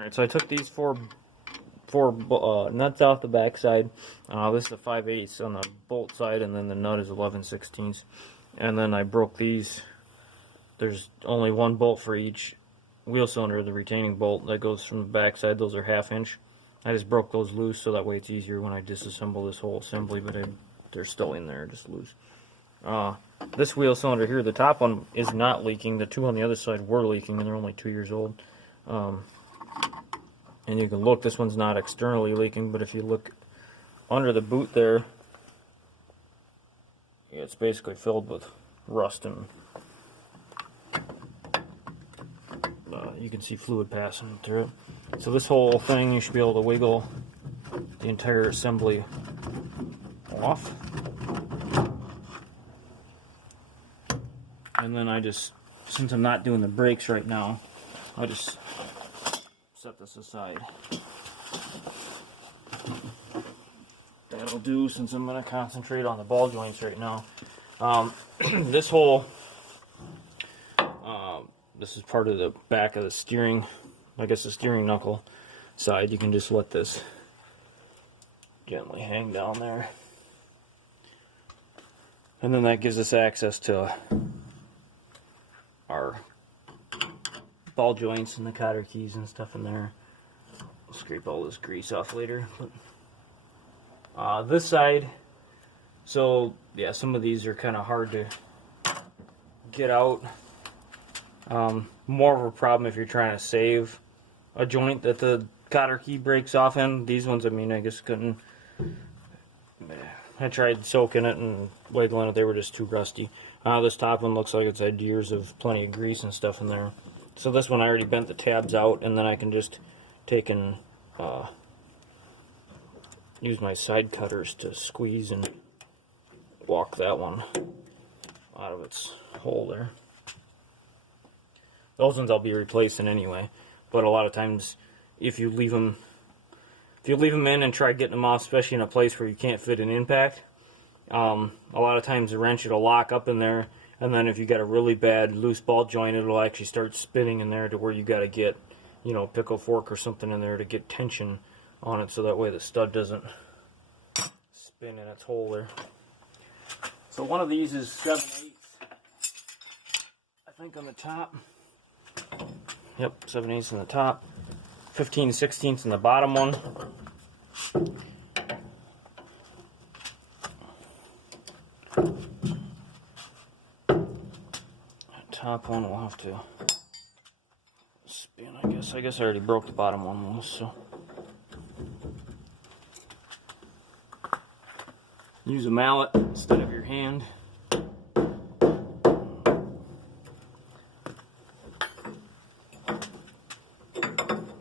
Alright, so I took these four nuts off the back side. This is a 5/8 on the bolt side, and then the nut is 11/16. And then I broke these. There's only one bolt for each wheel cylinder, the retaining bolt that goes from the back side. Those are 1/2 inch. I just broke those loose so that way it's easier when I disassemble this whole assembly, but they're still in there, just loose. This wheel cylinder here, the top one is not leaking. The two on the other side were leaking, and they're only 2 years old. And you can look, this one's not externally leaking, but if you look under the boot there, yeah, it's basically filled with rust, and you can see fluid passing through it. So this whole thing, you should be able to wiggle the entire assembly off. And then I just, since I'm not doing the brakes right now, I just set this aside. That'll do, since I'm going to concentrate on the ball joints right now. This whole, this is part of the back of the steering, I guess the steering knuckle side. You can just let this gently hang down there. And then that gives us access to our ball joints and the cotter keys and stuff in there. I'll scrape all this grease off later. But, this side, so yeah, some of these are kind of hard to get out. More of a problem if you're trying to save a joint that the cotter key breaks off in. These ones, I mean, I guess couldn't. I tried soaking it and wiggling it, they were just too rusty. This top one looks like it's had years of plenty of grease and stuff in there. So this one I already bent the tabs out, and then I can just take and use my side cutters to squeeze and walk that one out of its hole there. Those ones I'll be replacing anyway, but a lot of times if you leave them in and try getting them off, especially in a place where you can't fit an impact, a lot of times the wrench will lock up in there, and then if you got a really bad loose ball joint, it'll actually start spinning in there to where you got to get, you know, pick a fork or something in there to get tension on it, so that way the stud doesn't spin in its hole there. So one of these is 7/8, I think, on the top. Yep, 7/8 on the top, 15/16 on the bottom one. Top one will have to spin, I guess. I guess I already broke the bottom one loose, so. Use a mallet instead of your hand.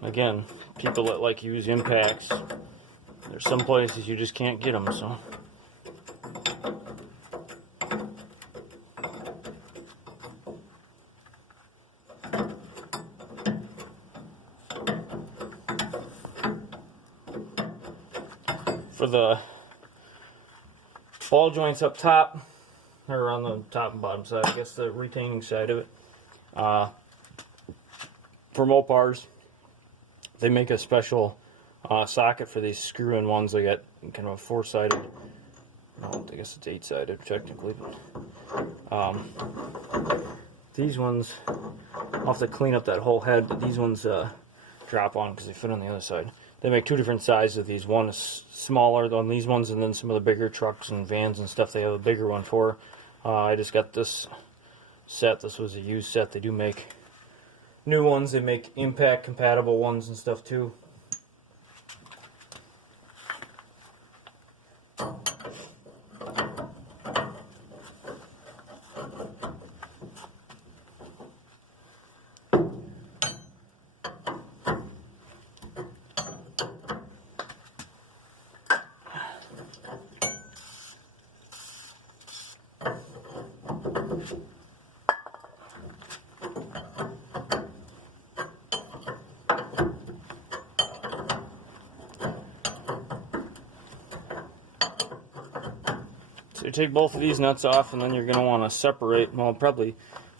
Again, people that like use impacts, there's some places you just can't get them, so. For the ball joints up top, or on the top and bottom side, I guess the retaining side of it, for Mopars, they make a special socket for these screw-in ones. They got kind of a 4-sided, no, I guess it's 8-sided technically. These ones, I'll have to clean up that whole head, but these ones drop on because they fit on the other side. They make 2 different sizes of these. One is smaller than these ones, and then some of the bigger trucks and vans and stuff they have a bigger one for. I just got this set. This was a used set. They do make new ones. They make impact compatible ones and stuff too. So you take both of these nuts off, and then you're going to want to separate, well, I'll probably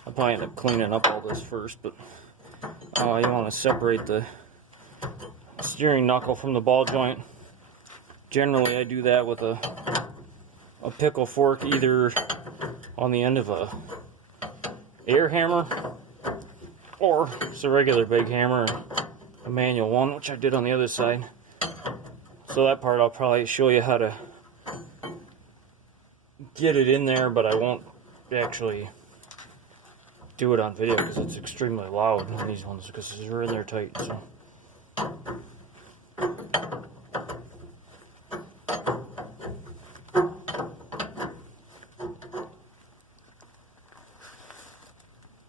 end up cleaning up all this first, but you want to separate the steering knuckle from the ball joint. Generally I do that with a pickle fork, either on the end of a air hammer or it's a regular big hammer, a manual one, which I did on the other side. So that part I'll probably show you how to get it in there, but I won't actually do it on video because it's extremely loud on these ones because they're in there tight. So.